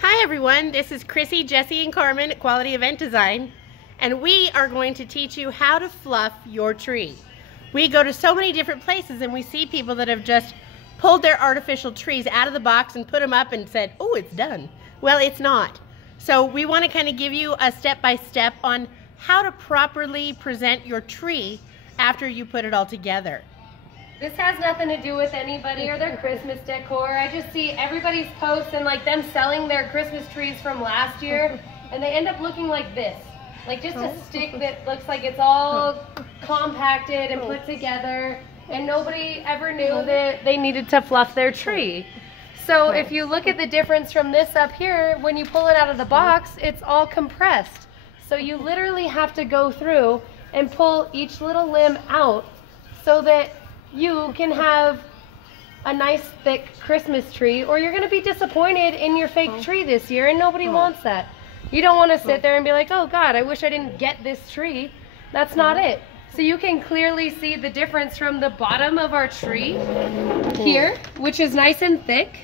Hi everyone, this is Chrissy, Jesse, and Carmen at Quality Event Design, and we are going to teach you how to fluff your tree. We go to so many different places and we see people that have just pulled their artificial trees out of the box and put them up and said, oh, it's done. Well, it's not. So we want to kind of give you a step-by-step on how to properly present your tree after you put it all together. This has nothing to do with anybody or their Christmas decor. I just see everybody's posts and like them selling their Christmas trees from last year, and they end up looking like this. Like just a stick that looks like it's all compacted and put together, and nobody ever knew that they needed to fluff their tree. So if you look at the difference from this up here, when you pull it out of the box, it's all compressed. So you literally have to go through and pull each little limb out so that you can have a nice thick Christmas tree, or you're going to be disappointed in your fake tree this year, and nobody wants that. You don't want to sit there and be like, oh God, I wish I didn't get this tree. That's not it. So you can clearly see the difference from the bottom of our tree here, which is nice and thick,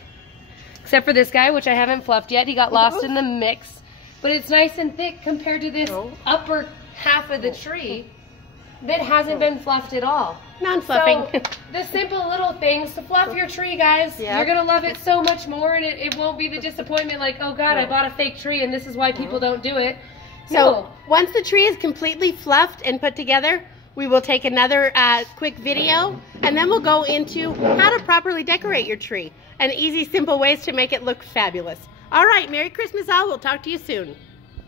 except for this guy, which I haven't fluffed yet. He got lost in the mix. But it's nice and thick compared to this upper half of the tree that hasn't been fluffed at all. Non-fluffing. So the simple little things to fluff your tree, guys. Yep. You're gonna love it so much more, and it won't be the disappointment like, oh God, I bought a fake tree and this is why people don't do it. So once the tree is completely fluffed and put together, we will take another quick video, and then we'll go into how to properly decorate your tree and easy, simple ways to make it look fabulous. All right, Merry Christmas all. We'll talk to you soon.